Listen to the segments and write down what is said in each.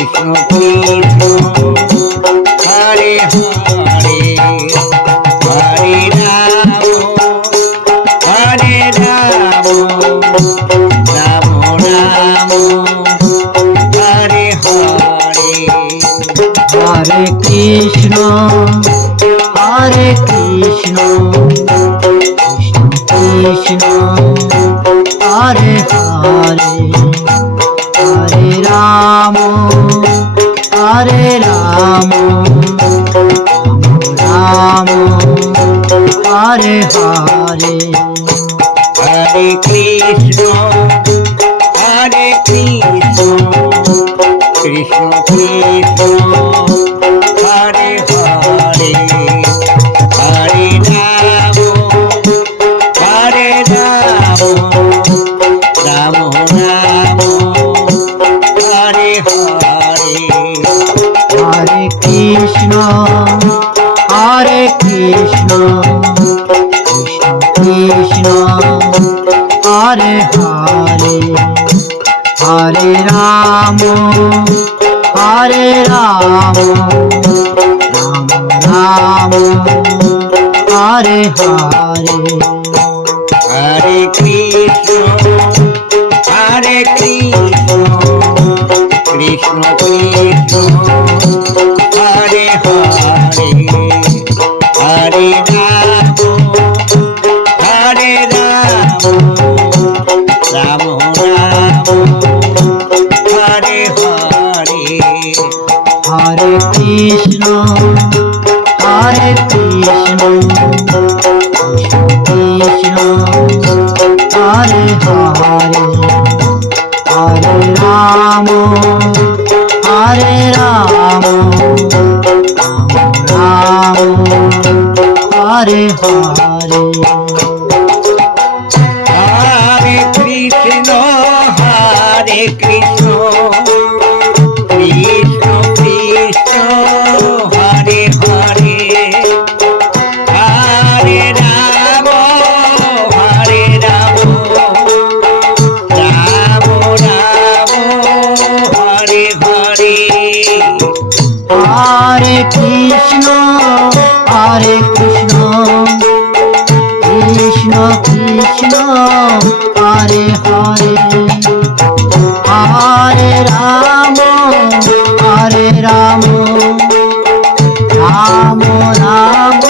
Krishna Krishna Hare Hare Hare Ram Ram Ram Hare Hare Hare Krishna Krishna Krishna Hare Hare Hare Ram Ram Ram Hare Hare Hare Krishna Krishna Krishna Hare Hare Hare Ram Ram Ram Hare Hare Hare Krishna Krishna Krishna Hare Hare Hare Ram Ram Ram Hare Hare Hare Krishna Krishna Krishna Hare Hare Hare Ram Ram Ram Hare Hare Hare Krishna Krishna Krishna Hare Hare Hare Ram Ram Ram Hare Hare Hare Krishna Krishna Krishna Hare Hare Hare Ram Ram Ram Hare Hare Hare Krishna Krishna Krishna Krishna Hare Hare Hare Ram Ram Ram Ram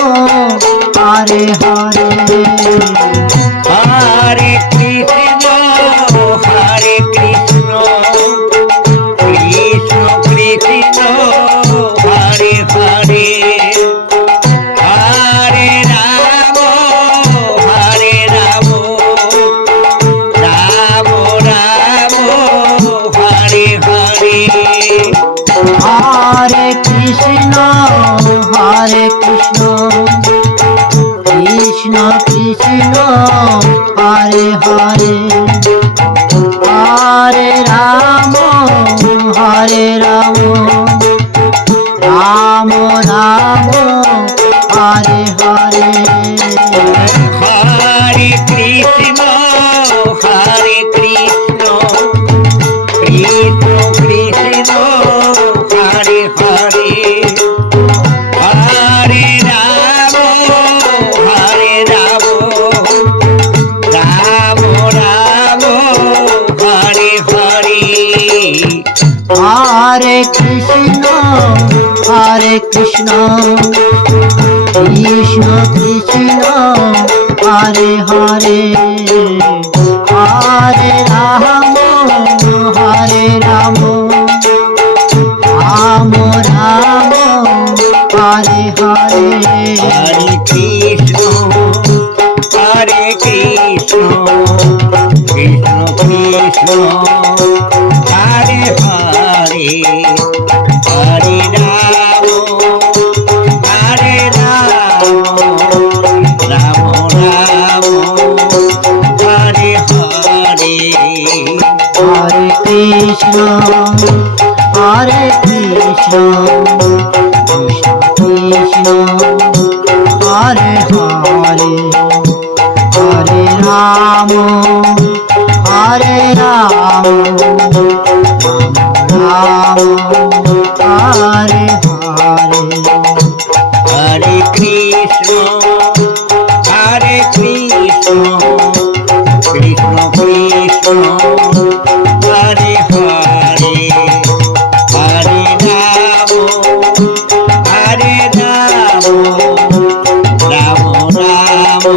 Hare Hare Hare Krishna Krishna Krishna Hare Hare Hare Ram Ram Ram Hare Hare Hare Krishna Krishna Krishna Krishna Hare Hare Hare Ram Ram Ram Ram Hare Hare Hare Krishna Krishna Krishna Hare Hare Hare Ram Ram Ram Hare Hare Hare Krishna Krishna Krishna Krishna Hare Hare Hare Ram Ram Ram Ram Hare Hare Hare Krishna Krishna Krishna Hare Hare Hare Ram Ram Ram Hare Hare Hare Krishna Krishna Krishna Hare Hare Hare Ram Ram Ram Hare Hare Hare Krishna, Hare Krishna, Krishna Krishna, Hare Hare, Hare Rama, Hare Rama, Rama Rama,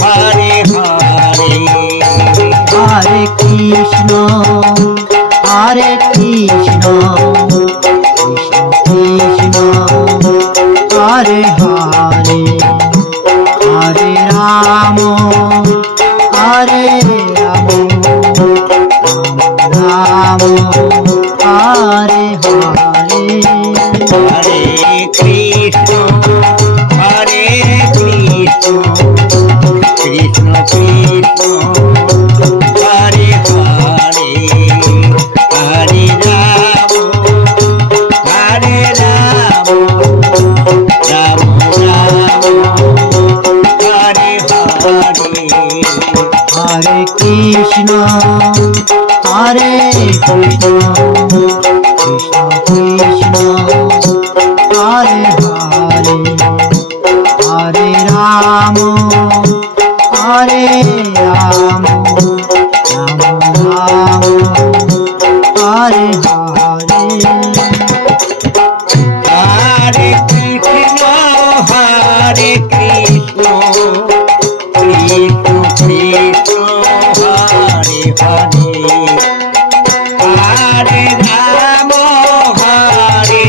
Hare Hare. Hare Krishna Hare Krishna Krishna Krishna Hare Hare Hare Rama Hare Rama Rama Hare Hare Hare Krishna, Hare Krishna, Krishna Krishna, Hare Hare, Hare Rama, Hare Rama, Rama Rama, Hare Hare. Hare Krishna Hare Krishna Krishna Krishna Hare Hare Hare Rama Hare Rama Rama Rama Hare Hare Hare Krishna, Hare Krishna, Krishna Krishna, Hare Hare, Hare Rama,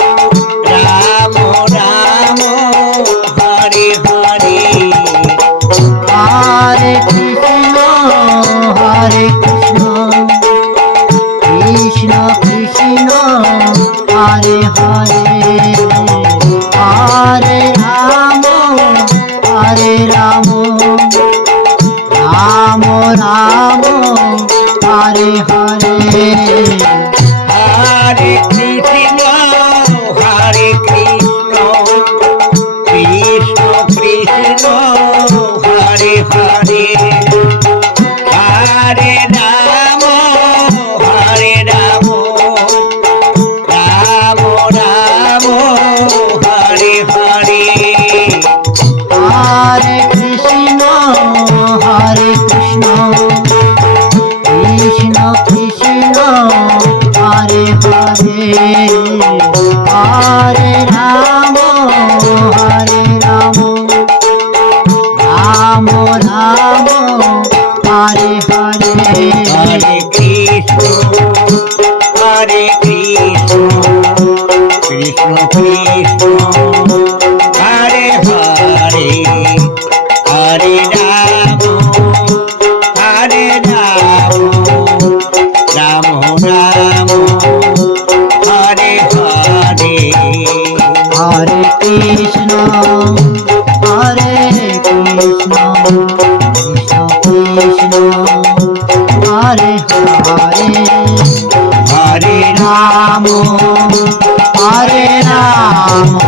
Hare Rama, Rama Rama, Hare Hare. Hare Krishna Hare Krishna Krishna Krishna Hare Hare Hare Rama Hare Rama Rama Rama Hare Hare Hare Krishna, Hare Krishna, Krishna Krishna, Hare Hare, Hare Rama, Hare Rama, Rama Rama, Hare Hare. Hare Krishna Hare Krishna Krishna Krishna Hare Hare Hare Rama Hare Rama Rama Rama Hare Hare Hare Krishna, Hare Krishna, Krishna Krishna, Hare Hare, Hare Rama, Hare Rama, Rama Rama, Hare Hare. Hare Krishna Hare Krishna Krishna Krishna Hare Hare Hare Rama Hare Rama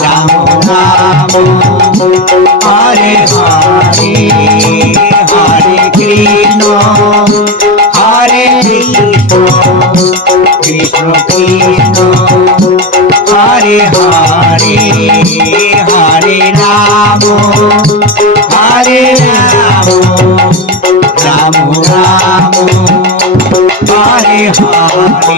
Rama Rama Hare Hare Hare Krishna Hare Krishna Krishna Krishna Hare Hare Hare Rama Hare Rama Rama Rama Hare Hare